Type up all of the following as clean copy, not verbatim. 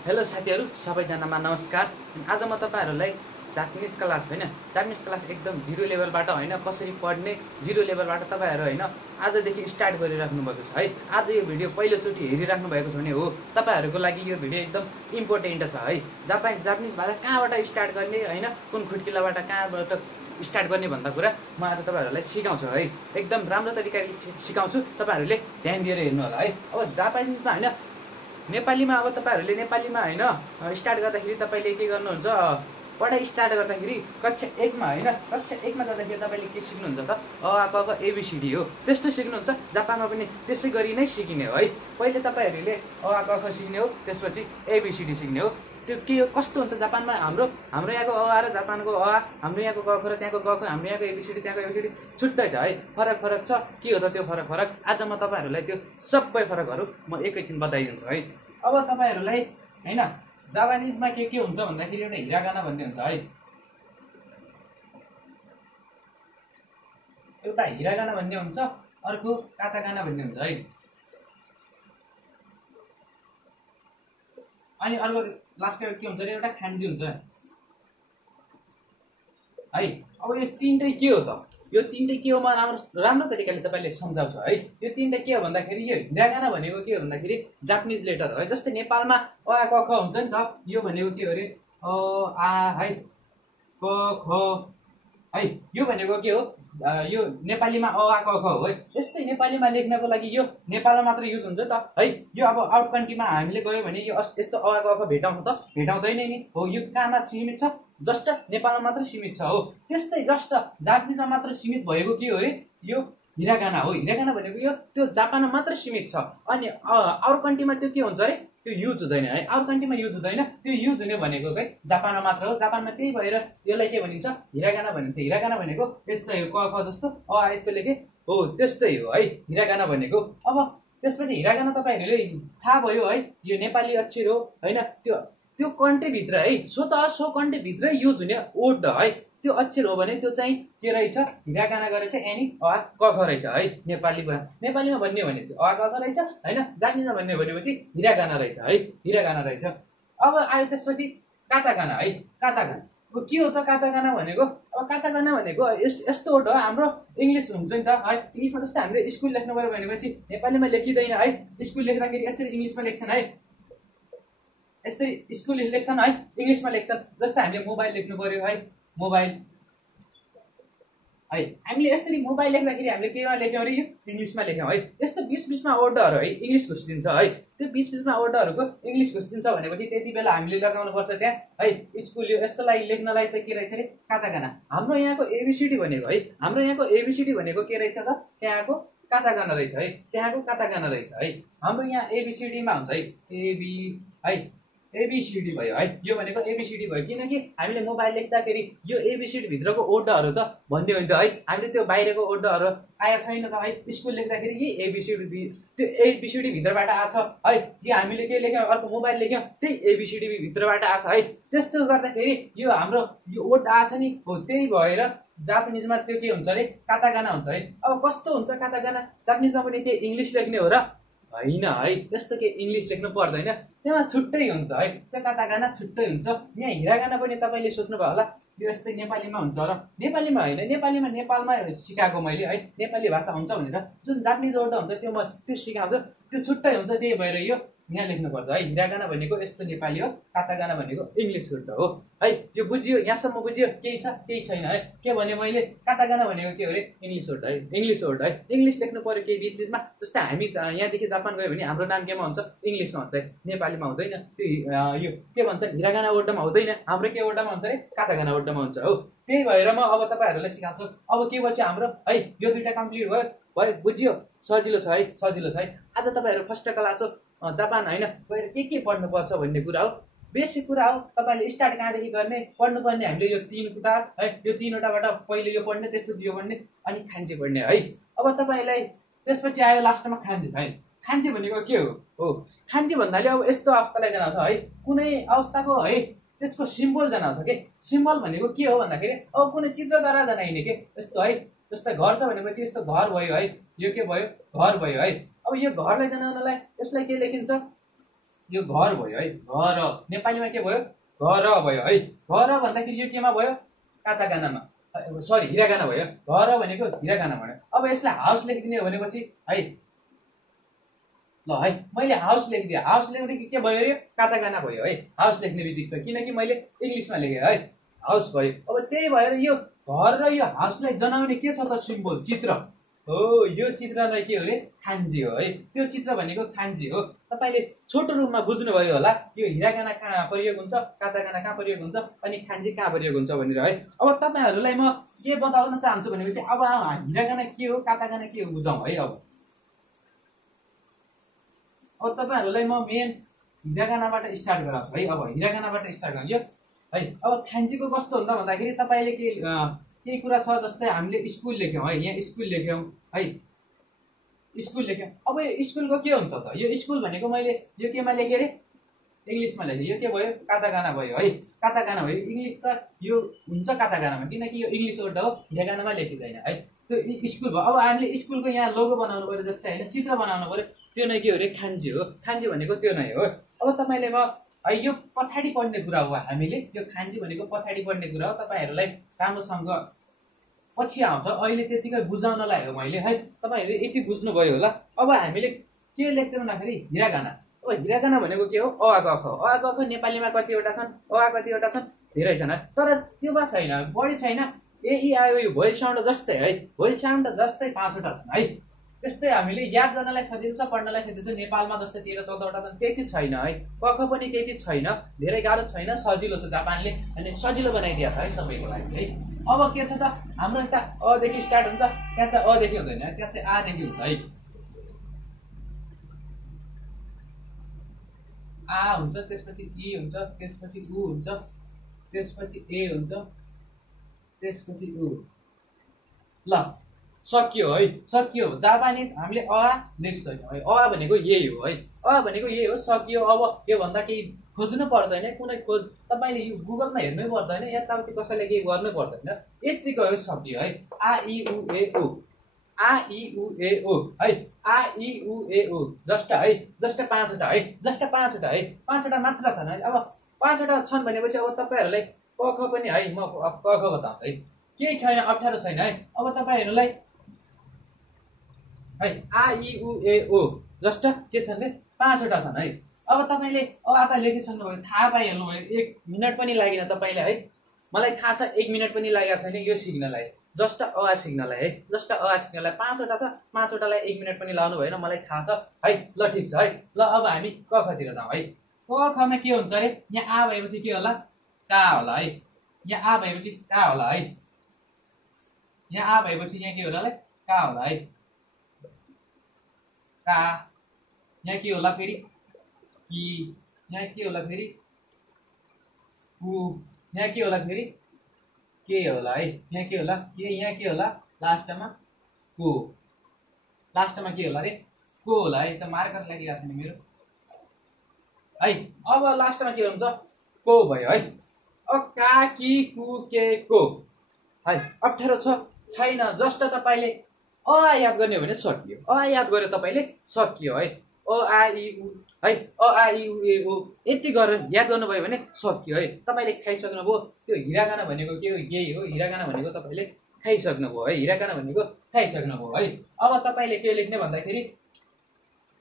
Hello साथीहरु सबैजनामा नमस्कार। आज म तपाईहरुलाई जापानिज क्लास हैन जापानिज क्लास एकदम जिरो लेभलबाट हैन कसरी पढ्ने जिरो लेभलबाट तपाईहरु हैन आजदेखि स्टार्ट गरिराख्नु भएको छ है। आज यो भिडियो पहिलो चोटी हेरिराख्नु भएको छ भने हो तपाईहरुको लागि यो भिडियो एकदम इम्पोर्टेन्ट छ है। जापानिज भाषा कहाँबाट स्टार्ट गर्ने हैन कुन खुट्किलाबाट कहाँबाट स्टार्ट गर्ने भन्दा कुरा म आज तपाईहरुलाई सिकाउँछु है। एकदम राम्रो तरिकाले सिकाउँछु, तपाईहरुले ध्यान दिएर हेर्नु होला है। अब जापानिजमा हैन नेपालीमा अब तपाईहरुले नेपालीमा हैन स्टार्ट गर्दाखेरि तपाईले के गर्नुहुन्छ, पढाइ स्टार्ट गर्दाखेरि कक्षा 1 मा हैन कक्षा 1 मा जाँदाखेरि तपाईले के सिक्नुहुन्छ त अ आ क ख एबीसीडी हो, त्यस्तो सिक्नुहुन्छ। जापानमा पनि त्यसै गरी नै सिकिने हो है। पहिले तपाईहरुले अ आ क ख सिक्ने हो, त्यसपछि एबीसीडी सिक्ने हो। त्यो के हो कस्तो हुन्छ जापानमा हाम्रो यहाँको अ आ र जापानको अ आ, हाम्रो यहाँको क ख र त्यहाँको क ख, हाम्रो यहाँको एबीसीडी त्यहाँको एबीसीडी छुट्टै छ है। फरक छ। के हो त त्यो फरक? आज म तपाईहरुलाई त्यो सबै फरकहरु म एकैछिन बताइदिन्छु है। अब तपाईहरुलाई हैन जापानिजमा के हुन्छ भन्दाखेरि एउटा हिरागाना भन्ने हुन्छ है। एउटा हिरागाना भन्ने हुन्छ, अर्को कातागाना भन्ने हुन्छ है। अनि अर्को लास्टमा के हुन्छ रे, एउटा खान्जी हुन्छ है। अब यो तीनटै के हो त? यो तीनटै के हो म राम्रो तरिकाले तपाईले सम्झाउँछु है। यो तीनटै के हो भन्दाखेरि यो हिरागाना भनेको के हो भन्दाखेरि जापानिज लेटर हो है। जस्तै नेपालमा अ आ क ख हुन्छ नि त, यो भनेको के हो रे अ आ है क ख है। यो भनेको के हो, यो नेपालीमा अ आ क ख हो है। यस्तै नेपालीमा लेख्नको लागि यो नेपालमा मात्र युज हुन्छ त है। यो अब आउट कन्ट्रीमा हामीले गयो भने यो यस्तो अ आ क ख भेटाउँछ त? भेटाउँदैन नि हो। यो कहाँमा सीमित छ? जस्ट नेपालमा मात्र सीमित छ हो। त्यस्तै जस्ट जापानिजमा मात्र सीमित भएको के हो रे, यो हिरागाना हो। हिरागाना भनेको यो त्यो जापानमा मात्र सीमित छ। अनि अरू कन्ट्रीमा त्यो के हुन्छ रे, त्यो युज हुँदैन है। अरू कन्ट्रीमा युज हुँदैन, त्यो युज हुने भनेको चाहिँ जापानमा मात्र हो। जापानमा त्यही भएर यसलाई के भनिन्छ, हिरागाना भनिन्छ। हिरागाना भनेको यस्तै हो, क ख जस्तो अ आ यस्तो लेखे हो, त्यस्तै हो है हिरागाना भनेको। अब त्यसपछि हिरागाना तपाईहरुले थाहा भयो है, यो नेपाली अक्षर हो हैन। त्यो कन्ट्री भित्र है, सो कन्ट्री भित्रै युज हुने वर्ड है। त्यो अक्षर हो भने त्यो चाहिँ के रहेछ, हिरागाना गरेर चाहिँ एनी अ आ क ख रहेछ है। नेपालीमा भन्ने भने त्यो अ आ क ख रहेछ हैन। जापानिजमा भन्ने भनेपछि हिरागाना रहेछ है। हिरागाना रहेछ। अब आयो त्यसपछि कातागाना है। कातागाना के हो त कातागाना भनेको? अब कातागाना भनेको यस्तो वर्ड हो, हाम्रो इंग्लिश हुन्छ नि त है। इंग्लिशमा जस्तै हामीले स्कुल लेख्नु पर्यो भनेपछि नेपालीमा लेखिदैन है। स्कुल लेख्दाखेरि यसरी इंग्लिशमा लेख्छन् है, यसरी स्कुल लेख्छन् है, इंग्लिशमा लेख्छन्। जस्तै हामीले मोबाइल लेख्नु पर्यो है, मोबाइल है। हामीले यसरी मोबाइल लेख्दाखेरि हामीले केमा लेख्यौं रे, यो इंग्लिशमा लेख्यौं है। यस्तो बीच-बीचमा वर्डहरु है इंग्लिश घुसिदिन्छ है। त्यो बीच-बीचमा वर्डहरुको इंग्लिश घुसिदिन्छ भनेपछि त्यति बेला हामीले लगाउनु पर्छ त्यहाँ है स्कुल। यो यस्तोलाई लेख्नलाई त के रहेछ रे, कातागाना। हाम्रो यहाँको एबीसीडी भनेको है, हाम्रो यहाँको एबीसीडी भनेको के रहेछ त, त्यहाँको कातागाना रहेछ है। त्यहाँको कातागाना रहेछ है। हाम्रो यहाँ एबीसीडी मा हुन्छ है, एबी है, एबीसीडी भयो है। यो भनेको एबीसीडी भयो किनकि हामीले मोबाइल लेख्दाखेरि यो एबीसीडी भित्रको वर्डहरु त भन्ने हो नि त है। हामीले त्यो बाहिरको वर्डहरु आए छैन त है। स्कुल लेख्दाखेरि कि एबीसीडी त्यो एबीसीडी भित्रबाट आछ है। कि हामीले के लेख्यौं, अर्को मोबाइल लेख्यौं, त्यही एबीसीडी भित्रबाट आछ है। त्यस्तो गर्दाखेरि यो हाम्रो यो वर्ड आछ नि हो। त्यही भएर जापानिजमा त्यो के हुन्छ रे, कातागाना हुन्छ है। अब कस्तो हुन्छ कातागाना? जापानिजमा पनि त्यो इंग्लिश लेख्ने हो र हैन है। त्यस्तो के इंग्लिश लेख्नु पर्दैन, त्यहाँ छुट्टै हुन्छ है। त्यो कातागाना छुट्टै हुन्छ। यहाँ हिरागाना पनि तपाईले सोच्नु भयो होला यो यस्तै नेपालीमा हुन्छ र, नेपालीमा हैन। नेपालीमा नेपालमा सिकाएको मैले है, नेपाली भाषा हुन्छ भनेर। जुन जापानिज वर्ड हुन्छ त्यो म त्यो सिकाउँछु, त्यो छुट्टै हुन्छ। त्यही भएर यो यहाँ लेख्नुपर्छ है। हिरागाना भनेको यस्तो नेपाली हो, कातागाना भनेको इंग्लिश वर्ड हो है। यो बुझियो? यहाँसम्म बुझियो? केही छ केही छैन है। के भने मैले कातागाना भनेको के हो रे, इंग्लिश वर्ड है। इंग्लिश वर्ड है। इंग्लिश लेख्नु पर्यो केही बीच-बीचमा। जस्तै हामी यहाँदेखि जापान गयो भने हाम्रो नाम केमा हुन्छ, इंग्लिशमा हुन्छ है, नेपालीमा हुँदैन। त्यो यो के भन्छ, हिरागाना वर्डमा हुँदैन। हाम्रो के वर्डमा हुन्छ रे, कातागाना वर्डमा हुन्छ हो। त्यही भएर म अब तपाईहरुलाई सिकाउँछु। अब के भयो हाम्रो है, यो दुईटा कम्प्लिट भयो, बुझियो? सजिलो छ है, सजिलो छ है। आज तपाईहरु फर्स्ट क्लास हो, जापान हैन गएर के पढ्नु पर्छ भन्ने कुरा हो, बेसिक कुरा हो। तपाईले स्टार्ट कहाँदेखि गर्ने, पढ्नुपर्ने हामीले यो तीन कुरा है। यो तीनवटाबाट पहिले यो पढ्ने, त्यसपछि यो पढ्ने, अनि खान्जी पढ्ने है। अब तपाईलाई त्यसपछि आयो लास्टमा खान्जी है। खान्जी भनेको के हो? खान्जी भन्नाले अब यस्तो अवस्थालाई जनाउँछ है, कुनै अवस्थाको है त्यसको सिम्बल जनाउँछ के। सिम्बल भनेको के हो भन्दाखेरि अब कुनै चित्रद्वारा जनाइने के। यस्तो है, जस्तै घर छ भनेपछि यस्तो घर भयो है। यो के भयो, घर भयो है। अब यो घरलाई जनाउनलाई यसलाई के लेखिन्छ, यो घर भयो है, घर नेपालीमा के भयो, घर भयो है। घर भन्दाखेरि यो केमा भयो, काताकानामा, सरी हिरागाना भयो। घर भनेको हिरागाना भयो। अब यसलाई हाउस लेखिदिने हो भनेपछि है, ल है मैले हाउस लेखिदिएँ। हाउस लेख्दाखेरि के भयो अरे, काताकाना भयो है हाउस लेख्ने बित्तिकै, किनकि मैले इङ्ग्लिसमा लेखेँ है, हाउस भयो। अब त्यही भएर यो घर र यो हाउसलाई जनाउने के छ त सिम्बल, चित्र हो। यो चित्रलाई के हो अरे, खान्जी हो है। त्यो चित्र भनेको खान्जी हो। तपाईँले छोटो रूपमा बुझ्नुभयो होला, यो हिरागाना कहाँ प्रयोग हुन्छ, काताकाना कहाँ प्रयोग हुन्छ, अनि खान्जी कहाँ प्रयोग हुन्छ भनेर है। अब तपाईँहरूलाई म के बताउन चाहन्छु भनेपछि अब हिरागाना के हो, काताकाना के हो बुझौँ है। अब तपाईँहरूलाई म मेन हिरागानाबाट स्टार्ट गराउँछु है। अब हिरागानाबाट स्टार्ट गर्यो है। अब खान्जीको कस्तो हुन्छ भन्दाखेरि तपाईँले केही कुरा छ, जस्तै हामीले स्कुल लेख्यौँ है, यहाँ स्कुल लेख्यौँ है, स्कुल लेख्यौँ। अब यो स्कुलको के हुन्छ त, यो स्कुल भनेको मैले यो केमा लेखेँ अरे, इङ्ग्लिसमा लेखेँ। यो के भयो, काताकाना भयो है, काताकाना भयो। इङ्ग्लिस त यो हुन्छ काताकानामा, किनकि यो इङ्ग्लिस वर्ड हो, हिरागानामा लेखिँदैन है। त्यो स्कुल भयो। अब हामीले स्कुलको यहाँ लोगो बनाउनु पऱ्यो, जस्तै होइन चित्र बनाउनु पऱ्यो, त्यो नै के हो अरे, खान्जी हो। खान्जी भनेको त्यो नै हो। अब तपाईँले म है यो पछाडि पढ्ने कुरा हो, हामीले यो खान्जी भनेको पछाडि पढ्ने कुरा हो। तपाईँहरूलाई राम्रोसँग पछि आउँछ, अहिले त्यतिकै बुझाउनलाई हो मैले है। तपाईँहरूले यति बुझ्नुभयो होला। अब हामीले के लेख्छौँ भन्दाखेरि हिरागाना। अब हिरागाना भनेको के हो, अ क ख। अ क ख नेपालीमा कतिवटा छन्, अ कतिवटा छन्, धेरै छन् है। तर त्योमा छैन, बढी छैन। ए इ आयो यो भोइल साउन्ड जस्तै है, भोइल साउन्ड जस्तै 5वटा छन् है। त्यस्तै हामीले याद गर्नलाई सजिलो छ, पढ्नलाई सजिलो छ। नेपालमा जस्तै 13-14वटा छन्, त्यति छैन है। क ख पनि त्यति छैन, धेरै गाह्रो छैन, सजिलो छ। जापानले अनि सजिलो बनाइदिएको छ है सबैको लागि है। अब के छ त, हाम्रो एउटा अदेखि स्टार्ट हुन्छ, त्यहाँ चाहिँ अदेखि हुँदैन, त्यहाँ चाहिँ आदेखि हुन्छ है। आ हुन्छ, त्यसपछि इ हुन्छ, त्यसपछि उ हुन्छ, त्यसपछि ए हुन्छ, त्यसपछि उ। ल सकियो है, सकियो। जापानी हामीले अ लेख्छौँ है। अ भनेको यही हो है, अ भनेको यही हो, सकियो। अब योभन्दा केही खोज्नु पर्दैन, कुनै तपाईँले यो गुगलमा हेर्नै पर्दैन, यताउति कसैले केही गर्नै पर्दैन, यतिको हो, सकियो है। आ इ उ ए ओ, आ इ उ ए ओ है, आ इ उ ए ओ जस्ट है, जस्ट 5वटा है, जस्ट 5वटा है, 5वटा मात्र छन् है। अब 5वटा छन् भनेपछि अब तपाईँहरूलाई क ख पनि है, म क ख बताउँछु है, केही छैन, अप्ठ्यारो छैन है। अब तपाईँहरूलाई है आ इ उ ए ओ जस्ट के छन् रे, 5वटा छन् है। अब तपाईँले त लेखिसक्नुभयो, थाहा पाइहाल्नुभयो, 1 मिनट पनि लागेन तपाईँलाई है। मलाई थाहा छ 1 मिनट पनि लागेको छैन यो सिक्नलाई, जस्ट अ सिक्नलाई है, जस्ट अ सिक्नलाई। 5वटा छ, 5वटालाई 1 मिनट पनि लाउनु भएन, मलाई थाहा छ है। ल ठिक छ है। ल अब हामी क खतिर जाउँ है। क खमा के हुन्छ अरे, यहाँ आ भएपछि के होला, का होला है। यहाँ आ भएपछि का होला है, यहाँ आ भएपछि यहाँ के होला, का होला है, का। यहाँ के होला फेरि, कि। यहाँ के होला फेरि, कु। यहाँ के होला फेरि, के होला है। यहाँ के होला, के। यहाँ के होला, लास्टमा को। लास्टमा के होला रे, को होला है। त मार्कर लागिरहेको छैन मेरो है। अब लास्टमा के हुन्छ, को भयो है। अब का, कि, कु, के, को है। अप्ठ्यारो छैन, जस्ट तपाईँले अ याद गर्ने हो भने सकियो। अ याद गरे तपाईँले सकियो है। अ आ इ उ है, अ आ इ उ ए ओ यति गरेर याद गर्नुभयो भने सकियो है। तपाईँले खाइसक्नुभयो। त्यो हिरागाना भनेको के हो, यही हो। हिरागाना भनेको तपाईँले खाइसक्नुभयो है, हिरागाना भनेको खाइसक्नुभयो है। अब तपाईँले के लेख्ने भन्दाखेरि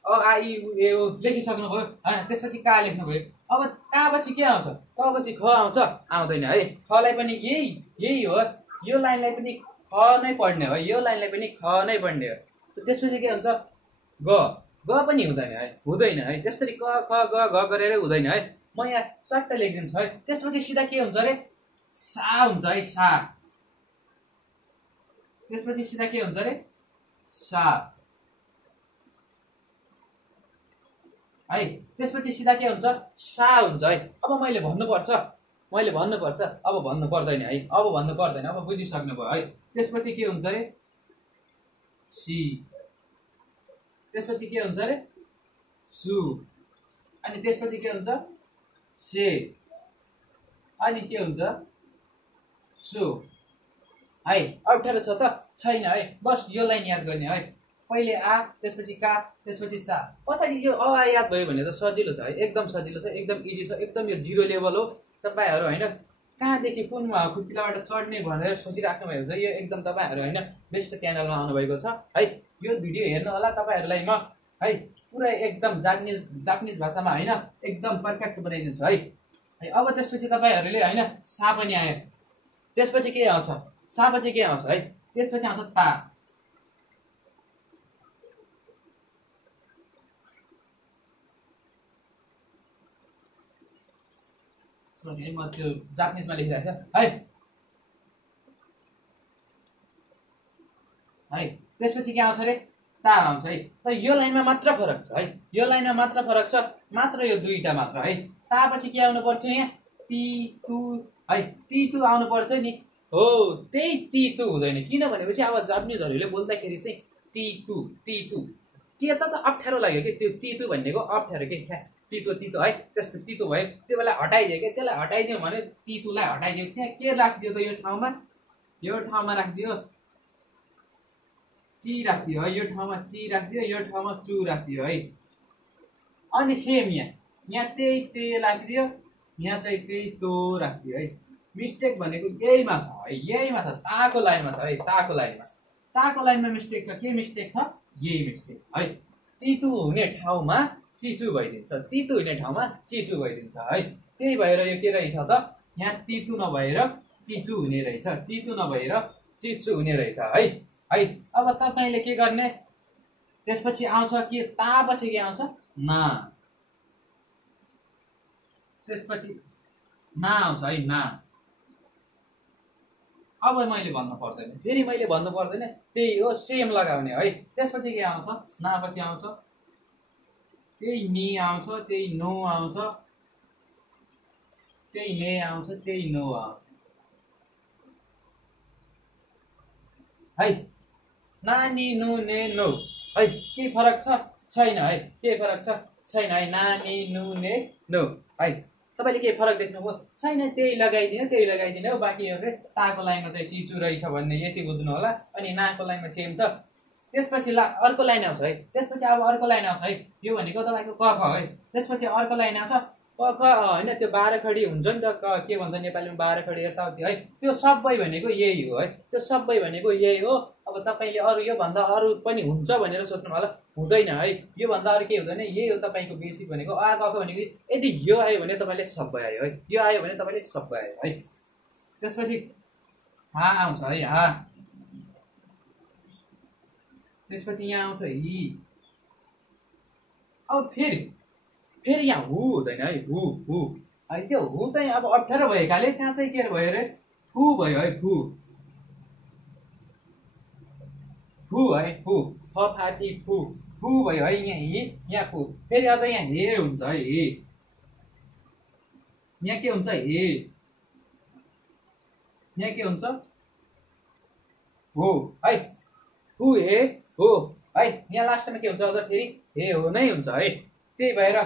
अ आ इ उ ए ओ लेखिसक्नुभयो, त्यसपछि का लेख्नुभयो। अब का पछि के आउँछ, क पछि ख आउँछ, आउँदैन है। खलाई पनि यही हो, यो लाइनलाई पनि ख नै पढ्ने हो, यो लाइनलाई पनि ख नै पढ्ने हो। त्यसपछि के हुन्छ, ग पनि हुँदैन है, हुँदैन है। त्यसरी क ख ग घ गरेर हुँदैन है। म यहाँ सट्ट लेखिदिन्छु है। त्यसपछि सिधा के हुन्छ अरे, सा हुन्छ है, सा। त्यसपछि सिधा के हुन्छ अरे, सा है। त्यसपछि सिधा के हुन्छ, सा हुन्छ है। अब मैले भन्नुपर्छ, अब भन्नु पर्दैन है, अब भन्नु पर्दैन, अब बुझिसक्नुभयो है। त्यसपछि के हुन्छ अरे, सी। त्यसपछि के हुन्छ अरे, सु। अनि त्यसपछि के हुन्छ, से। अनि के हुन्छ, सु है। अप्ठ्यारो छ त छैन है, बस यो लाइन याद गर्ने है। पहिले आ त्यसपछि का त्यसपछि सा। पछाडि यो अ याद भयो भने त सजिलो छ है, एकदम सजिलो छ, एकदम इजी छ, एकदम यो 0 लेभल हो। तपाईहरु हैन कहाँदेखि कुन कुचिलाबाट चढ्ने भनेर सोचिराख्नु भएको छ, यो एकदम तपाईहरु हैन बेस्ट च्यानलमा आउनु भएको छ है। यो भिडियो हेर्नु होला तपाईहरुलाई म है पुरै एकदम जापानिज भाषामा हैन एकदम पर्फेक्ट बनाइदिन्छु है। अब त्यसपछि तपाईहरुले हैन सा पनि आयो, त्यसपछि के आउँछ सा पछि के आउँछ है, त्यसपछि आउँछ ता। सरी है म त्यो जापानिजमा लेखिरहेको छ है। त्यसपछि के आउँछ रे ता आउँछ है। तर यो लाइनमा मात्र फरक छ है, यो लाइनमा मात्र फरक छ, मात्र यो दुईटा मात्र है। ता पछि के आउनु पर्छ यहाँ ती तु है, ती तु आउनु पर्छ नि हो। त्यही ती तु हुँदैन, किन भनेपछि अब जापानिजहरुले बोल्दाखेरि चाहिँ ती तु के त अप्ठ्यारो लाग्यो कि त्यो ती तु भन्नेको अप्ठ्यारो के क्या तितो है, त्यस्तो तितो भयो त्यो बेला हटाइदियो कि, त्यसलाई हटाइदियो भने तितुलाई हटाइदियो। त्यहाँ के राखिदियो त यो ठाउँमा राखिदियो ची राखिदियो है, यो ठाउँमा ची राखिदियो, यो ठाउँमा चु राखिदियो है। अनि सेम यहाँ त्यही ते राखिदियो, यहाँ चाहिँ त्यही तो राखिदियो है। मिस्टेक भनेको यहीमा छ है, यहीमा छ, ताको लाइनमा छ है, ताको लाइनमा मिस्टेक छ। के मिस्टेक छ? यही मिस्टेक है। तितु हुने ठाउँमा चिचु भइदिन्छ, तितु हुने ठाउँमा चिचु भइदिन्छ है। त्यही भएर यो के रहेछ त यहाँ तितु नभएर चिचु हुने रहेछ, तितु नभएर चिचु हुने रहेछ है। अब तपाईले के गर्ने, त्यसपछि आउँछ के ता पछि के आउँछ ना, त्यसपछि ना आउँछ है ना। अब मैले भन्नु पर्दैन, फेरि मैले भन्नु पर्दैन, त्यही हो सेम लगाउने है। त्यसपछि के आउँछ ना पछि आउँछ त्यही नि आउँछ, त्यही नो आउँछ, त्यही ने आउँछ, त्यही नो आउँछ है। नानी नु ने नो है, के फरक छ छैन है, के फरक छ छैन है। नानी नु ने नो है, तपाईले के फरक देख्नुभयो छैन, त्यही लगाइदिनु। बाँकी ताको लाइनमा चाहिँ चिचु रहेछ भन्ने यति बुझ्नु होला। अनि नाको लाइनमा सेम छ। त्यसपछि अर्को लाइन आउँछ है, त्यसपछि अब अर्को लाइन आउँछ है। यो भनेको तपाईको क ख है, त्यसपछि अर्को लाइन आउँछ क ख हैन, त्यो 12 खडी हुन्छ नि त, के भन्छ नेपालीमा 12 खडी यताउति है। त्यो सबै भनेको यही हो है, त्यो सबै भनेको यही हो। अब तपाईले अरु यो भन्दा अरु पनि हुन्छ भनेर सोच्नु होला, हुँदैन है। यो भन्दा अरु के हुँदैन, यही हो तपाईको बेसिक भनेको। आ क ख भनेको यदि यो आयो भने तपाईले सबै आयो है, यो आयो भने तपाईले सबै आयो है। त्यसपछि हा आउँछ है, हा। त्यसपछि यहाँ आउँछ हि। अब फेरि यहाँ हु हुँदैन है, हु है। त्यो हु चाहिँ अब अप्ठ्यारो भएकाले त्यहाँ चाहिँ के भयो रे फु भयो है, फु है, फु फ फा फि फु भयो है। यहाँ हि, यहाँ फु। फेरि अझ यहाँ हे हुन्छ है, हे। यहाँ के हुन्छ हे, यहाँ के हुन्छ हो है, हु हे हो है। यहाँ लास्टमा के हुन्छ अझ फेरि हे हो नै हुन्छ है। त्यही भएर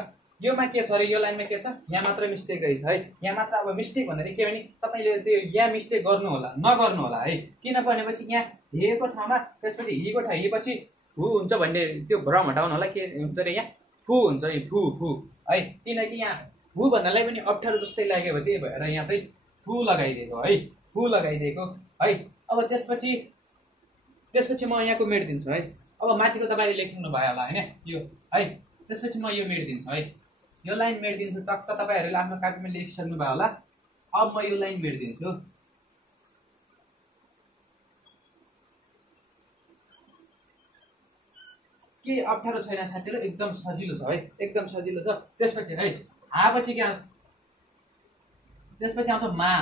योमा के छ रे, यो लाइनमा के छ, यहाँ मात्र मिस्टेक रहेछ है। यहाँ मात्र अब मिस्टेक भनेर के भने तपाईले त्यो यहाँ मिस्टेक गर्नु होला नगर्नु होला है। किन भनेपछि यहाँ हे को ठाउँमा त्यसपछि हि को ठाउँ हि पछि हु हुन्छ भन्ने त्यो भ्रम हटाउनु होला। के हुन्छ रे यहाँ फु हुन्छ है, फु है। किनकि यहाँ हु भन्नलाई पनि अप्ठ्यारो जस्तै लाग्यो, त्यही भएर यहाँ चाहिँ फु लगाइदिएको है, फु लगाइदिएको है। अब त्यसपछि म यहाँको मेटिदिन्छु है। अब माथिको तपाईले लेख्नु भयो होला हैन यो है। त्यसपछि म यो मेटिदिन्छु है, यो लाइन मेटिदिन्छु टक्क। तपाईहरुले आफ्नो कापीमा लेखिसक्नु भयो होला। अब म यो लाइन मेटिदिन्छु। के अप्ठ्यारो छैन साथीहरु, एकदम सजिलो छ है, एकदम सजिलो छ। त्यसपछि है हा पछि के आउँछ, त्यसपछि आउँछ मा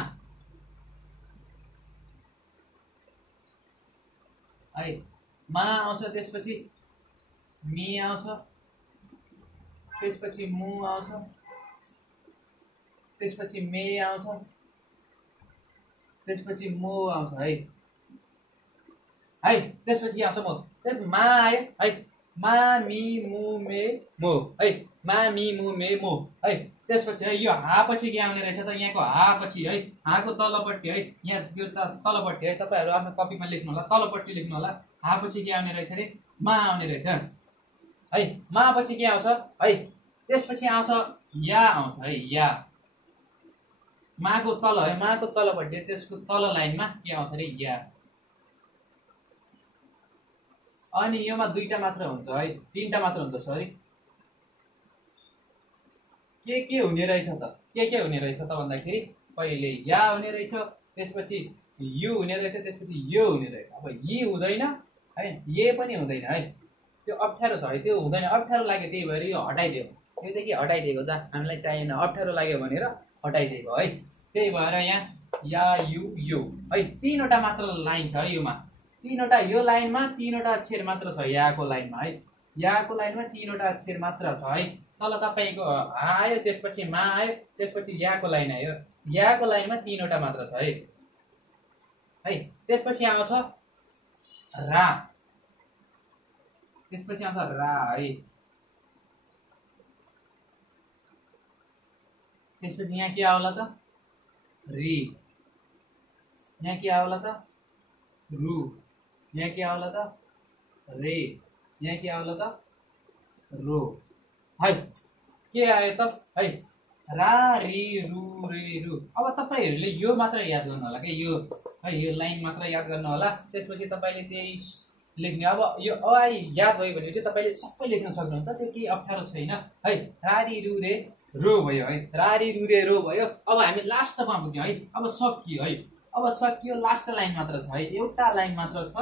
है, मा आउँछ। त्यसपछि मी आउँछ, त्यसपछि मु आउँछ, त्यसपछि मे आउँछ, त्यसपछि मो आउँछ है। त्यसपछि आउँछ मो। मा आयो है, मा मी मु मे मो है, मा मी मु मे मो है। त्यसपछि है यो हा पछि के आउने रहेछ त, यहाँको हा पछि है, हाको तलपट्टि है, यहाँ त्यो तलपट्टि है। तपाईहरु आफ्नो कपीमा लेख्नु होला, तलपट्टि लेख्नु होला। हा पछि के आउने रहेछ रे, मा आउने रहेछ है। मा पछि के आउँछ है, त्यसपछि आउँछ या आउँछ है, या माको तल है, माको तलपट्टि त्यसको तल लाइनमा के आउँछ अरे या। अनि योमा दुईटा मात्र हुन्छ है, तीनटा मात्र हुन्छ सरी। के हुने रहेछ त, के हुने रहेछ त भन्दाखेरि पहिले या हुने रहेछ, त्यसपछि यु हुने रहेछ, त्यसपछि यो हुने रहेछ। अब यी हुँदैन है, ये पनि हुँदैन है, त्यो अप्ठ्यारो छ है, त्यो हुँदैन, अप्ठ्यारो लाग्यो त्यही भएर यो हटाइदियो। यो चाहिँ के हटाइदिएको त, हामीलाई चाहिएन, अप्ठ्यारो लाग्यो भनेर हटाइदिएको है। त्यही भएर यहाँ या यु यो है, तीनवटा मात्र लाइन छ है योमा, तीनवटा यो लाइनमा तीनवटा अक्षर मात्र छ याको लाइनमा है, याको लाइनमा तीनवटा अक्षर मात्र छ है। तल तपाईँको आयो, त्यसपछि मा आयो, त्यसपछि याको लाइन आयो, याको लाइनमा तीनवटा मात्र छ है। त्यसपछि आउँछ रा, त्यसपछि आउँछ रा है। त्यसपछि यहाँ के आउला त री, यहाँ के आउला त रु, यहाँ के आउला त रे, यहाँ के आउला त रो है। के आयो त है, रा री रु रे रु। अब तपाईहरुले यो मात्र याद गर्नु होला के, यो है, यो लाइन मात्र याद गर्नु होला। त्यसपछि तपाईले त्यही लेख्ने। अब यो अ याद भयो भने चाहिँ तपाईले सबै लेख्न सक्नुहुन्छ, त्यो केही अप्ठ्यारो छैन है। रा री रु रे रो भयो है, रा री रु रे रो भयो। अब हामी लास्टमा पुग्यौं है, अब सकियो है, अब सकियो, लास्ट लाइन मात्र छ है, एउटा लाइन मात्र छ।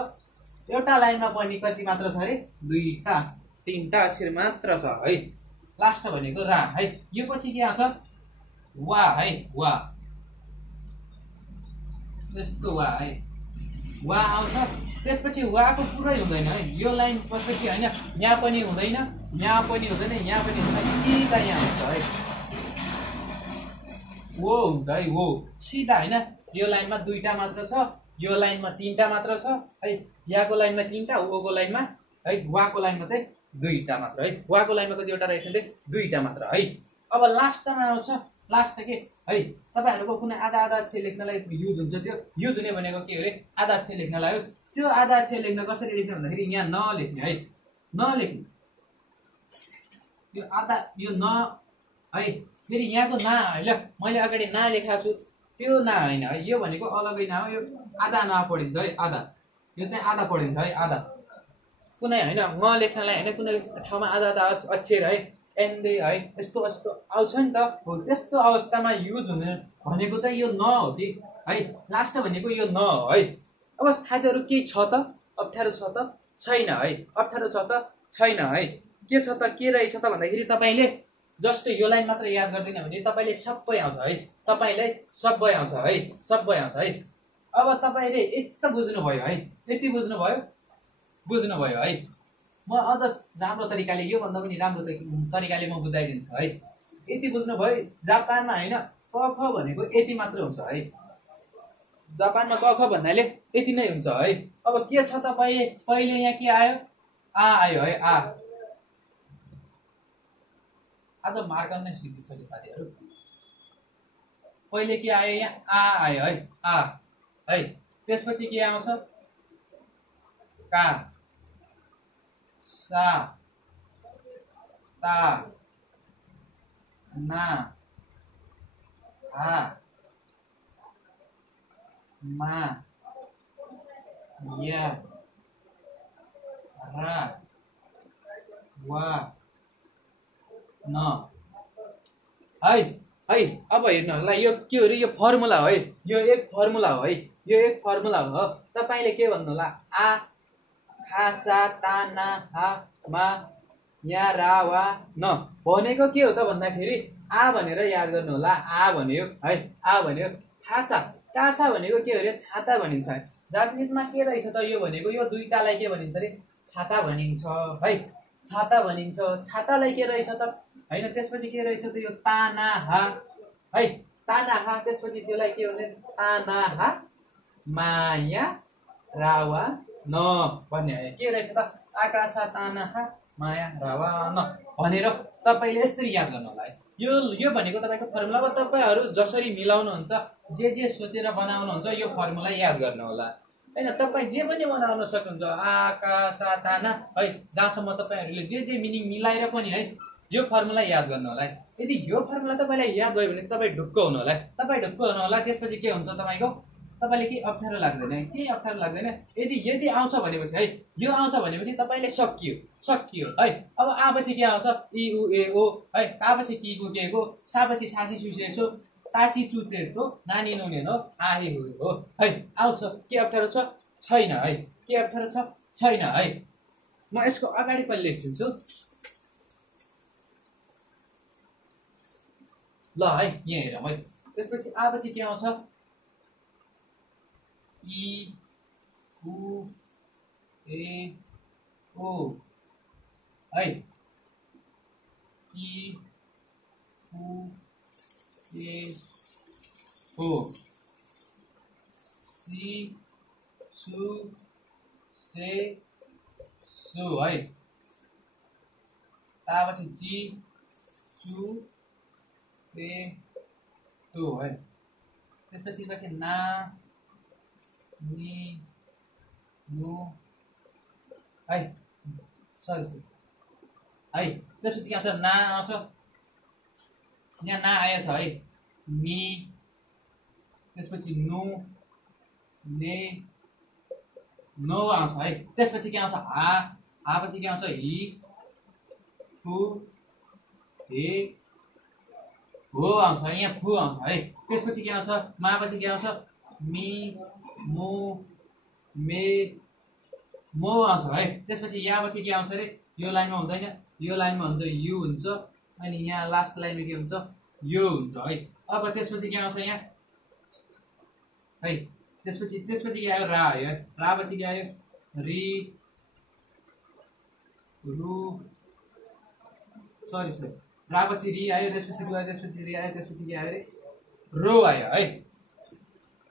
एउटा लाइनमा पनि कति मात्र छ अरे, दुईटा तीनटा अक्षर मात्र छ है। लास्ट भनेको रा है। यो पछि के आउँछ वा है, वा, यस्तो वा है, वा आउँछ। त्यसपछि वाको पुरै हुँदैन है, यो लाइन पछि हैन, यहाँ पनि हुँदैन, यहाँ पनि हुँदैन, यहाँ पनि हुँदैन, सिधा यहाँ हुन्छ है, वो हुन्छ है, वो सिधा हैन। यो लाइनमा दुईटा मात्र छ, यो लाइनमा तीनटा मात्र छ है, याको लाइनमा तीनटा, ओको लाइनमा है, वाको लाइनमा चाहिँ दुईटा मात्र है। वाको लाइनमा कतिवटा रहेछ भने दुईटा मात्र है। अब लास्टमा आउँछ, लास्ट के है, तपाईहरुको कुनै आधा आधा अक्षर लेख्नलाई युज हुन्छ। त्यो युज हुने भनेको के हो रे, आधा अक्षर लेख्नलाई हो। त्यो आधा अक्षर लेख्न कसरी लेख्ने भन्दाखेरि यहाँ नलेख्ने है, नलेख्ने, यो आधा, यो न है, फेरि यहाँको ना है, ल मैले अगाडि ना लेखाएको छु, त्यो ना हैन है, यो भनेको अलगै ना हो, यो आधा ना पढिन्छ है, आधा, यो चाहिँ आधा पढिन्छ है, आधा। कुनै हैन म लेख्नलाई हैन, कुनै ठाउँमा आधा आधा अक्षर है, एन्डे है, यस्तो यस्तो आउँछ नि त, हो त्यस्तो अवस्थामा युज हुने भनेको चाहिँ यो न हो कि है, लास्ट भनेको यो न हो है। अब साथीहरु के छ त, अप्ठ्यारो छ त छैन है, अप्ठ्यारो छ त छैन है। के छ त, के रहेछ त भन्दाखेरि तपाईले जस्ट यो लाइन मात्र याद गर्दिन भने तपाईले सबै आउँछ है, तपाईलाई सबै आउँछ है, सबै आउँछ है। अब तपाईले यति बुझ्नुभयो है, यति बुझ्नुभयो है। म अझ राम्रो तरिकाले, यो भन्दा पनि राम्रो तरिकाले म बुझाइदिन्छु है। यति बुझ्नुभयो, जापानमा हैन क ख भनेको यति मात्र हुन्छ है, जापानमा क ख भन्नाले यति नै हुन्छ है। अब के छ त, पहिले यहाँ के आयो, आ आयो है, आ। आज मार्कर नै सिकिसक्यो साथीहरु। पहिले के आयो, यहाँ आ आयो है, आ है। त्यसपछि के आउँछ, का, सा, ता, ना, हा, मा, या, रा, वा, न है है। अब हेर्नुहोस् यो के हो रे, यो फर्मुला हो है, यो एक फर्मुला हो है, यो एक फर्मुला हो। तपाईले के भन्नु होला, आ, खा, सा, ता, ना, हा, मा, या, रा, वा, न भनेको के हो त भन्दाखेरि आ भनेर याद गर्नु होला। आ भन्यो है, आ भन्यो। खासा, कासा भनेको के हो रे, छाता भनिन्छ है। जापानिजमा के रहेछ त, यो भनेको यो दुईटालाई के भनिन्छ रे, छाता भनिन्छ है, छाता भनिन्छ। छातालाई के रहेछ त हैन, त्यसपछि के रहेछ त, यो तानाहा है, तानाहा। त्यसपछि त्यसलाई के भने, तानाहा, माया, रावा, न भन्ने है। के रहेछ त, आकाशा, तानाहा, माया, रावा, न भनेर तपाईले यसरी याद गर्नु होला है। यो भनेको तपाईको फर्मुला। अब तपाईहरु जसरी मिलाउनुहुन्छ, जे सोचेर बनाउनुहुन्छ, यो फर्मुला याद गर्नु होला। हैन तपाईँ जे पनि बनाउन सक्नुहुन्छ आकाश ताना है जहाँसम्म तपाईँहरूले जे मिनिङ मिलाएर पनि है यो फर्मुला याद गर्नु होला है यदि यो फर्मुला तपाईँलाई याद भयो भने तपाईँ ढुक्क हुनु होला तपाईँ ढुक्क हुनु होला त्यसपछि के हुन्छ तपाईँको तपाईँले केही अप्ठ्यारो लाग्दैन केही अप्ठ्यारो लाग्दैन यदि आउँछ भनेपछि है यो आउँछ भनेपछि तपाईँले सकियो है अब आपछि के आउँछ इ उ ए ओ है तापछि किको केको सापछि सासी सुसेसो ताची चुतेको नानी नुने हो आही हो है आउँछ के अप्ठ्यारो छैन है के अप्ठ्यारो छैन है म यसको अगाडि पनि लेखिदिन्छु ल है यहाँ हेरौँ है त्यसपछि आपछि के आउँछ इ उ ए ओ है इ उ ए ओ सी सु से सु है तापछि जी चु ए टु है त्यसपछि ना नि नु है सरी है त्यसपछि के आउँछ ना आउँछ यहाँ ना आएछ है नि त्यसपछि नु ने नो आउँछ है त्यसपछि के आउँछ आपछि के आउँछ हि फु हे हो आउँछ यहाँ फु आउँछ है त्यसपछि के आउँछ मापछि के आउँछ मी मो मे मो आउँछ है त्यसपछि यहाँपछि के आउँछ अरे यो लाइनमा हुँदैन यो लाइनमा हुन्छ यु हुन्छ अनि यहाँ लास्ट लाइनमा के हुन्छ यो हुन्छ है अब त्यसपछि के आउँछ यहाँ है त्यसपछि के आयो रा आयो है रापछि के आयो रि रु सरी रापछि रि आयो त्यसपछि रु आयो त्यसपछि रि आयो त्यसपछि के आयो अरे रो आयो है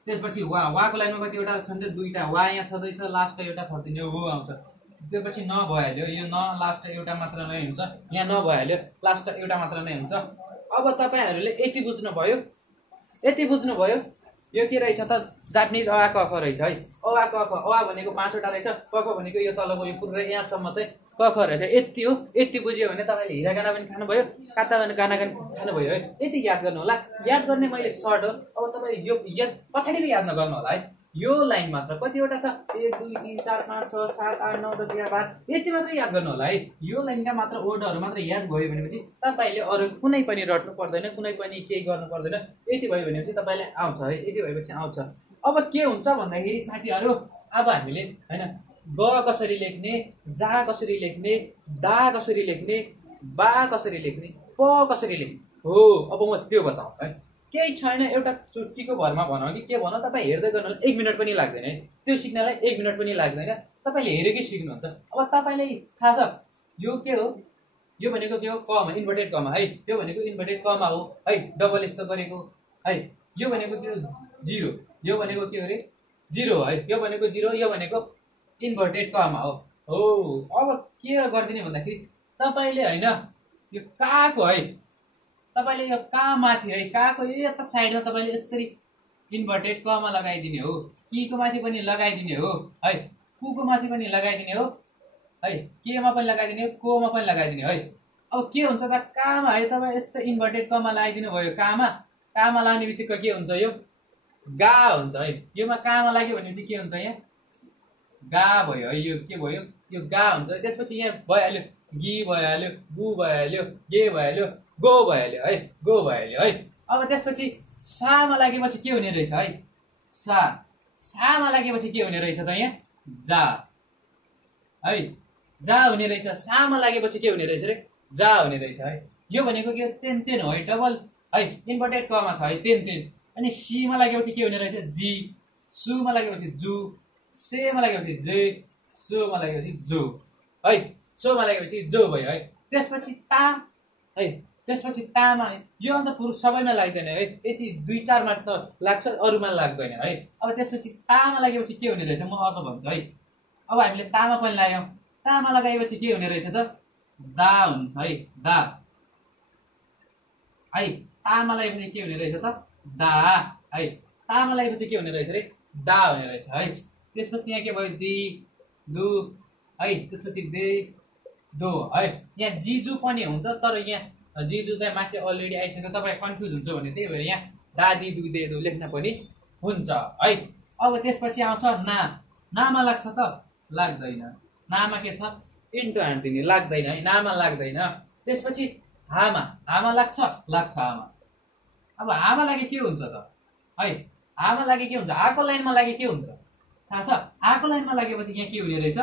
त्यसपछि वाको लाइनमा कतिवटा छन् दुईटा वा यहाँ छँदैछ लास्ट एउटा थर्दिने हो आउँछ त्यसपछि न भइहाल्यो यो न लास्ट एउटा मात्र नै हुन्छ यहाँ न भइहाल्यो लास्ट एउटा मात्र नै हुन्छ अब तपाईँहरूले यति बुझ्नुभयो यो के रहेछ त जापानिज अ क ख रहेछ है अ क ख अ भनेको 5 वटा रहेछ क ख भनेको यो तलको यो पुरै यहाँसम्म चाहिँ क ख रहेछ यति हो यति बुझ्यो भने तपाईँले हिरा गाना पनि खानुभयो काता गाना पनि खानुभयो है यति याद गर्नु होला याद गर्ने मैले सर्ट हो अब तपाईँले यो याद पछाडिको याद नगर्नु होला है यो लाइन मात्र कतिवटा छ 1 2 3 4 5 6 7 8 9 10 11 12 यति मात्र याद गर्नु होला है यो लाइनका मात्र वर्डहरु मात्र याद भयो भनेपछि तपाईले अरु कुनै पनि रट्नु पर्दैन कुनै पनि केही गर्नु पर्दैन यति भयो भनेपछि तपाईले आउँछ है यति भएपछि आउँछ अब के हुन्छ भन्दाखेरि साथीहरु अब हामीले हैन ग कसरी लेख्ने जा कसरी लेख्ने दा कसरी लेख्ने बा कसरी लेख्ने प कसरी लेख्ने हो अब म त्यो बताऊ है केही छैन एउटा चुटकीको भरमा भनौँ कि के भनौँ तपाईँ हेर्दै गर्नु 1 मिनेट पनि लाग्दैन है त्यो सिक्नलाई 1 मिनेट पनि लाग्दैन तपाईले हेरेकै सिक्नुहुन्छ अब तपाईलाई थाहा छ यो के हो यो भनेको के हो कमा इन्भर्टेड कमा है यो भनेको इन्भर्टेड कमा हो है डबल यस्तो गरेको है यो भनेको के हो 0 यो भनेको के हो रे 0 है यो भनेको 0 यो भनेको इन्भर्टेड कमा हो अब के गर्दिने भन्दाखेरि तपाईले हैन यो काको है तपाईले यो का माथि है काको यता साइडमा तपाईले यसरी इन्भर्टेड कमा लगाइदिने हो की को माथि पनि लगाइदिने हो है कु को माथि पनि लगाइदिने हो है के मा पनि लगाइदिने हो को मा पनि लगाइदिने है अब के हुन्छ त कामा है तपाई यस्तो इन्भर्टेड कमा लगाइदिनु भयो कामा लाग्ने बित्तिकै के हुन्छ यो गा हुन्छ है योमा कामा लाग्यो भनेपछि के हुन्छ यहाँ गा भयो है यो के भयो यो गा हुन्छ त्यसपछि यहाँ भइहाल्यो गी भइहाल्यो गु भइहाल्यो गे भइहाल्यो गो भइहाल्यो है गो भइहाल्यो है अब त्यसपछि सामा लागेपछि के हुने रहेछ है सामा लागेपछि के हुने रहेछ त यहाँ जा है जा हुने रहेछ सामा लागेपछि के हुने रहेछ रे जा हुने रहेछ है यो भनेको के तेन हो है डबल है इन्भर्टेड कमा छ है तेन अनि सी मा लागेपछि के हुने रहेछ जी सु मा लागेपछि जु से मा लागेपछि जे सु मा लागेपछि जो है सो मा लागेपछि जो भयो है त्यसपछि ता है त्यसपछि तामा यो अन्त पुरुष सबैमा लाग्दैन है यति 2-4 मा त लाग्छ अरुमा लाग्दैन है अब त्यसपछि तामा लागेपछि के हुने रहेछ म अझ भन्छु है अब हामीले तामा पनि लाग्यौं तामा लगाएपछि के हुने रहेछ त दा हुन्छ है दा है तामा लागेपछि के हुने रहेछ त दा है तामा लागेपछि के हुने रहेछ रे दा हुने रहेछ है त्यसपछि यहाँ के भयो दी दु है, त्यसपछि दे दो है। यहाँ जिजु पनि हुन्छ, तर यहाँ जिजु चाहिँ माथि अलरेडी आइसक्यो, तपाईँ कन्फ्युज हुन्छ भने त्यही भएर यहाँ दादी दु दे दो लेख्न पनि हुन्छ है। अब त्यसपछि आउँछ ना, नामा लाग्छ त लाग्दैन, नामा के छ इन्टु हान्दिने लाग्दैन है, नामा लाग्दैन। त्यसपछि हामा, हामा लाग्छ लाग्छ हामा। अब हामा लागे के हुन्छ त है, हामा लागे के हुन्छ, आको लाइनमा लागे के हुन्छ थाहा छ, आको लाइनमा लागेपछि यहाँ के हुने रहेछ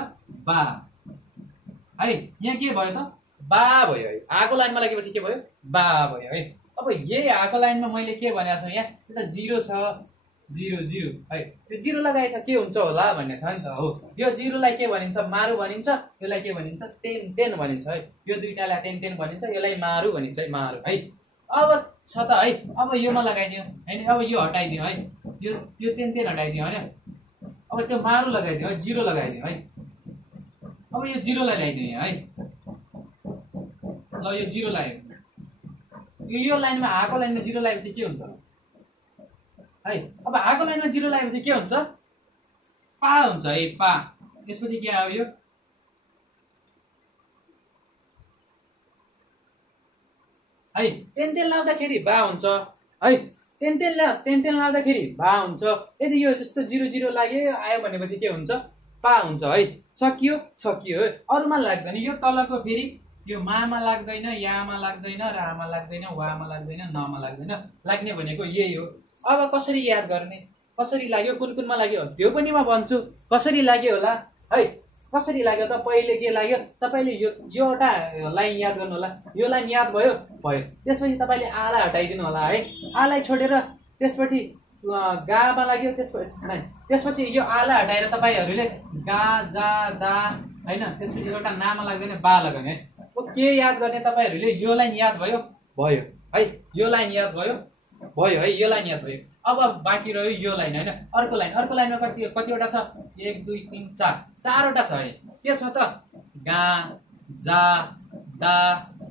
बा है, यहाँ के भयो त बा भयो है, आको लाइनमा लागेपछि के भयो बा भयो है। अब यही आको लाइनमा मैले के भनेको छु यहाँ त जिरो छ, जिरो जिरो है, यो जिरो लगाएछ के हुन्छ होला भन्ने छ नि त हो। यो जिरोलाई के भनिन्छ मारु भनिन्छ, यसलाई के भनिन्छ टेन टेन भनिन्छ है। यो दुईटालाई टेन टेन भनिन्छ, यसलाई मारु भनिन्छ है, मारु है। अब छ त है, अब योमा लगाइदियो हैन, अब यो हटाइदियो है, यो टेन टेन हटाइदियो हैन, अब त्यो मारु लगाइदियो है, जिरो लगाइदियो है। अब यो जिरोलाई ल्याइदियो यहाँ है, ल यो जिरो लाग्यो, यो लाइनमा आको लाइनमा जिरो लागेपछि के हुन्छ है। अब आको लाइनमा जिरो लागेपछि के हुन्छ पा हुन्छ है, पा। त्यसपछि के आयो यो है, टेन टेन लाउँदाखेरि बा हुन्छ है, टेन टेन लाउँदाखेरि बा हुन्छ। यदि यो जस्तो जिरो जिरो लाग्यो आयो भनेपछि के हुन्छ पा हुन्छ है। सकियो सकियो है, अरूमा लाग्दैन। यो तलको फेरि यो मामा लाग्दैन, यामा लाग्दैन, रामा लाग्दैन, वामा लाग्दैन, नमा लाग्दैन, लाग्ने भनेको यही हो। अब कसरी याद गर्ने, कसरी लाग्यो कुन कुनमा लाग्यो त्यो पनि म भन्छु, कसरी लाग्यो होला है। कसरी लाग्यो त पहिले के लाग्यो, तपाईले यो एउटा लाइन याद गर्नु होला, यो लाइन याद भयो भयो। त्यसपछि तपाईले आलाई हटाइदिनु होला है, आलाई छोडेर त्यसपछि गामा लाग्यो, त्यसपछि यो आलाई हटाएर तपाईहरूले गा जा दा हैन, त्यसपछि एउटा नामा लाग्दैन बा लगाउने है। के याद गर्ने तपाईहरूले, यो लाइन याद भयो भयो है, यो लाइन याद भयो भयो है, यो लाइन याद भयो। अब बाँकी रह्यो यो लाइन हैन, अर्को लाइनमा कतिवटा छ 1 2 3 4 चारवटा छ है। के छ त गा जा दा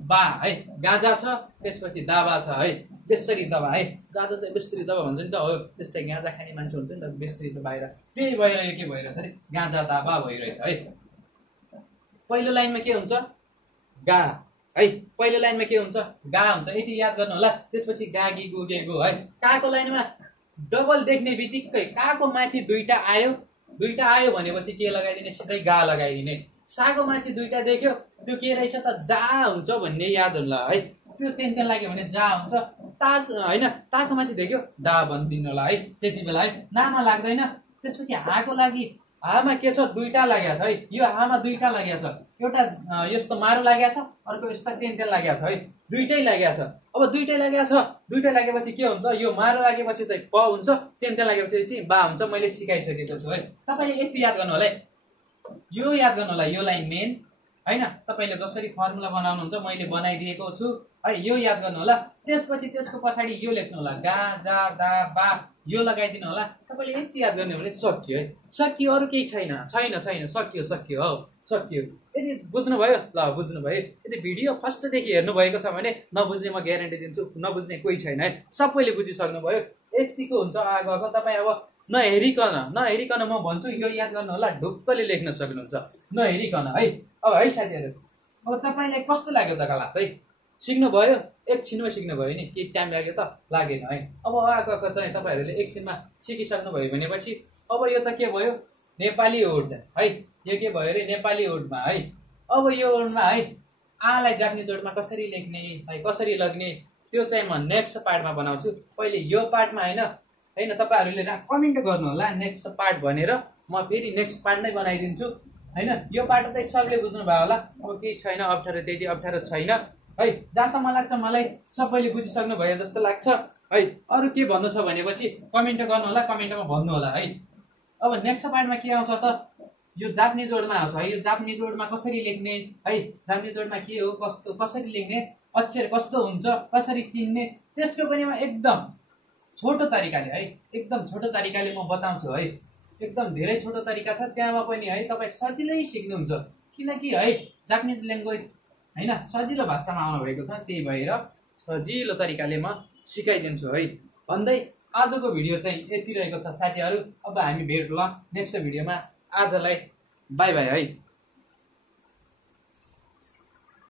बा है, गाजा छ त्यसपछि दाबा छ है, बेसरी दबा है। गाजा चाहिँ बेसरी दबा भन्छ नि त हो, त्यस्तै गाजा खाने मान्छे हुन्छ नि त बेसरी त बाहिर, त्यही भएर यो के भइरहेछ अरे गाजा दाबा भइरहेछ है। पहिलो लाइनमा के हुन्छ गा है, पहिलो लाइनमा के हुन्छ गा हुन्छ, यति याद गर्नु होला। त्यसपछि गागी गुगे गो है। काको लाइनमा डबल देख्ने बित्तिकै काको माथि दुईटा आयो भनेपछि के लगाइदिने सिधै गा लगाइदिने। साको माथि दुईटा देख्यो त्यो के रहेछ त जा हुन्छ भन्ने याद होला है, त्यो टेन टेन लाग्यो भने जा हुन्छ। ताक हैन, ताको माथि देख्यो दा भनिदिनु होला है त्यति बेला है, नामा लाग्दैन। त्यसपछि हाको लागि हामा के छ दुईटा लागेको छ है, यो हामा दुईटा लागेको छ, एउटा यस्तो मारु लागेको छ, अर्को यस्तो टेन टेन लागेको छ है, दुईटै लागेको छ। अब दुईटै लागेको छ, दुईटै लागेपछि के हुन्छ, यो मारु लागेपछि चाहिँ प हुन्छ, टेन टेन लागेपछि चाहिँ बा हुन्छ। मैले सिकाइसकेको छु है, तपाईले यति याद गर्नु होला है, यो याद गर्नु होला, यो लाइन मेन हैन। तपाईले जसरी फर्मुला बनाउनुहुन्छ मैले बनाइदिएको छु है, यो याद गर्नु होला। त्यसपछि त्यसको पछाडि यो लेख्नु होला गा जा दा बा, यो लगाइदिनु होला। तपाईले यति याद गर्ने भने सक्यो है, सक्यो, अरु केही छैन छैन छैन, सक्यो सक्यो हो सक्यो। यदि बुझ्नुभयो ल बुझ्नुभयो। यदि भिडियो फर्स्टदेखि हेर्नु भएको छ भने नबुझ्ने म ग्यारेन्टी दिन्छु, नबुझ्ने कोही छैन है, सबैले बुझिसक्नु भयो। यतिको हुन्छ आगोको, तपाईँ अब नहेरिकन म भन्छु यो याद गर्नु होला, ढुक्कले लेख्न सक्नुहुन्छ नहेरिकन है। अब है साथीहरू, अब तपाईँलाई कस्तो लाग्यो त क्लास है, सिक्नुभयो एकछिनमा सिक्नुभयो नि, के टाइम लाग्यो त लागेन है। अब आगोको चाहिँ तपाईँहरूले एकछिनमा सिकिसक्नुभयो भनेपछि अब यो त के भयो नेपाली वर्ड है, यो के भयो अरे नेपाली वर्डमा है। अब यो वर्डमा है आलाई जापानिज वर्डमा कसरी लेख्ने है, कसरी लग्ने त्यो चाहिँ म नेक्स्ट पार्टमा बनाउँछु। पहिले यो पार्टमा हैन तपाईहरूले कमेन्ट गर्नु होला नेक्स्ट पार्ट भनेर, म फेरि नेक्स्ट पार्ट नै बनाइदिन्छु हैन। यो पार्ट चाहिँ सबले बुझ्नु भयो होला, अब केही छैन अप्ठ्यारो, त्यति अप्ठ्यारो छैन है। जहाँसम्म लाग्छ मलाई सबैले बुझिसक्नु भयो जस्तो लाग्छ है। अरू के भन्नु छ भनेपछि कमेन्ट गर्नु होला, कमेन्टमा भन्नु होला है। अब नेक्स्ट पार्टमा के आउँछ त, यो जापानिज वर्डमा आउँछ है। यो जापानिज वर्डमा कसरी लेख्ने है, जापानिज वर्डमा के हो कस्तो कसरी लेख्ने, अक्षर कस्तो हुन्छ कसरी चिन्ने, त्यसको पनि म एकदम छोटो तरिकाले है, एकदम छोटो तरिकाले म बताउँछु है। एकदम धेरै छोटो तरिका छ त्यहाँमा पनि है, तपाईँ सजिलै सिक्नुहुन्छ। किनकि है जापानिज ल्याङ्ग्वेज हैन सजिलो भाषामा आउनु भएको छ, त्यही भएर सजिलो तरिकाले म सिकाइदिन्छु है। भन्दै आजको भिडियो चाहिँ यति रहेको छ साथीहरू। अब हामी भेटौँला नेक्स्ट भिडियोमा। आजलाई बाई बाई है।